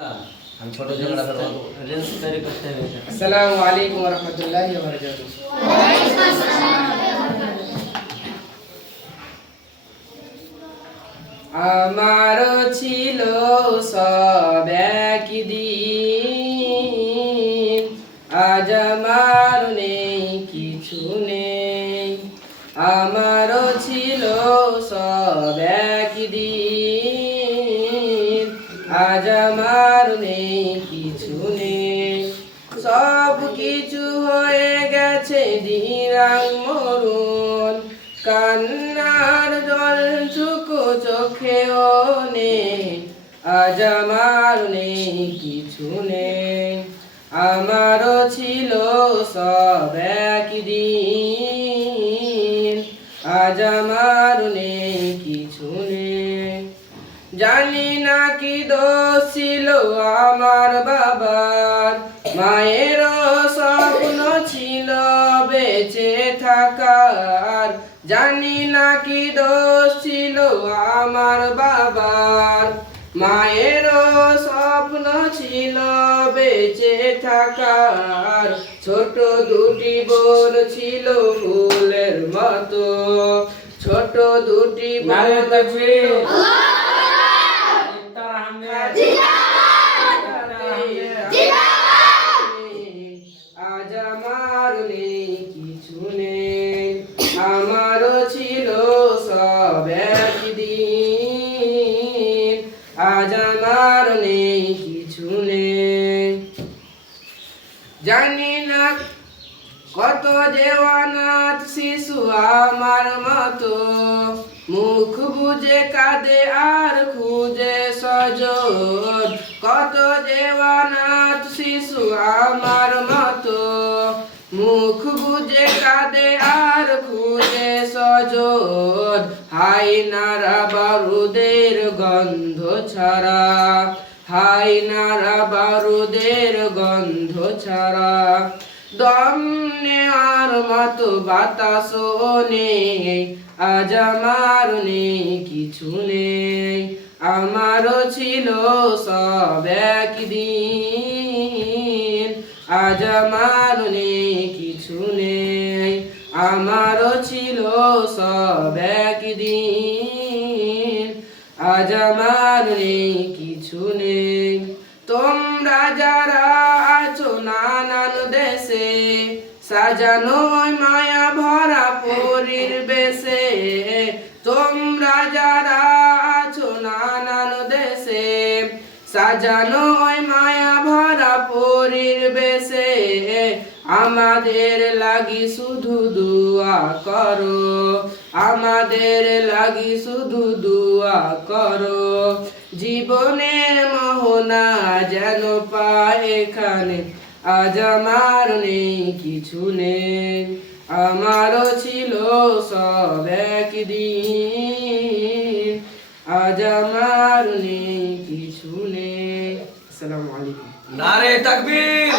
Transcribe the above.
हम छोटे झगड़ा करवा दो रील्स तैयारी करते हैं अस्सलामु अलैकुम व रहमतुल्लाहि व बरकातुहू। আমারও ছিল সব একদিন, আজ আমার নেই কিছু নেই। আমারও ছিল সব একদিন, আজ আমার নেই কিছু নেই। সব কিছু হয়ে গেছে দিরাং মরুন, কান্নার জলটুকু চোখেও নেই। আজ আমার নেই কিছু নেই। আমারও ছিল সব একদিন, আজ আমার নেই কিছু নেই। জানি না কি দোষ ছিল আমার বাবার, মায়েরও স্বপ্ন ছিল বেঁচে থাকার। জানি না কি দোষ ছিল আমার বাবার, মায়েরও স্বপ্ন ছিল বেঁচে থাকার। ছোট দুটি বোন ছিল ফুলের মতো, ছোট দুটি বোন ছিল আজ আমার নেই কিছু নেই। আমারও ছিল সব একদিন, আজ আমার নেই কিছু নেই। জানি না কত যে অনাথ শিশু আমার মতো, মুখ বুজে কাঁদে আর খুঁজে সজন। কত যে অনাথ শিশু আমার মতো, মুখ বুজে কাঁদে আর খুঁজে সজন। হাই নারা বারুদের গন্ধ ছাড়া, হাই নারা বারুদের গন্ধ ছাড়া। দম নেওয়ার মতো বাতাসও নেই, আজ আমার নেই কিছু নেই। আমারও ছিল সব একদিন, আজ আমার নেই কিছু নেই। আমারও ছিল সব একদিন, আজ আমার নেই কিছু নেই। তোমরা যারা আছো নানান দেশে, সাজানো মায়া ভরা পরিবেশে। তোমরা যারা আছো নানান দেশে, সাজানো মায়া ভরা পরিবেশে। আমাদের লাগি শুধু দুয়া করো, আমাদের লাগি শুধু দুয়া করো। জীবনের মোহনা যেন পায় এখানে, আজ আমার নেই কিছু নেই। আমারও ছিল সব একদিন, আজ আমার নেই কিছু নেই। আসসালামু আলাইকুম। नारे तकबीर।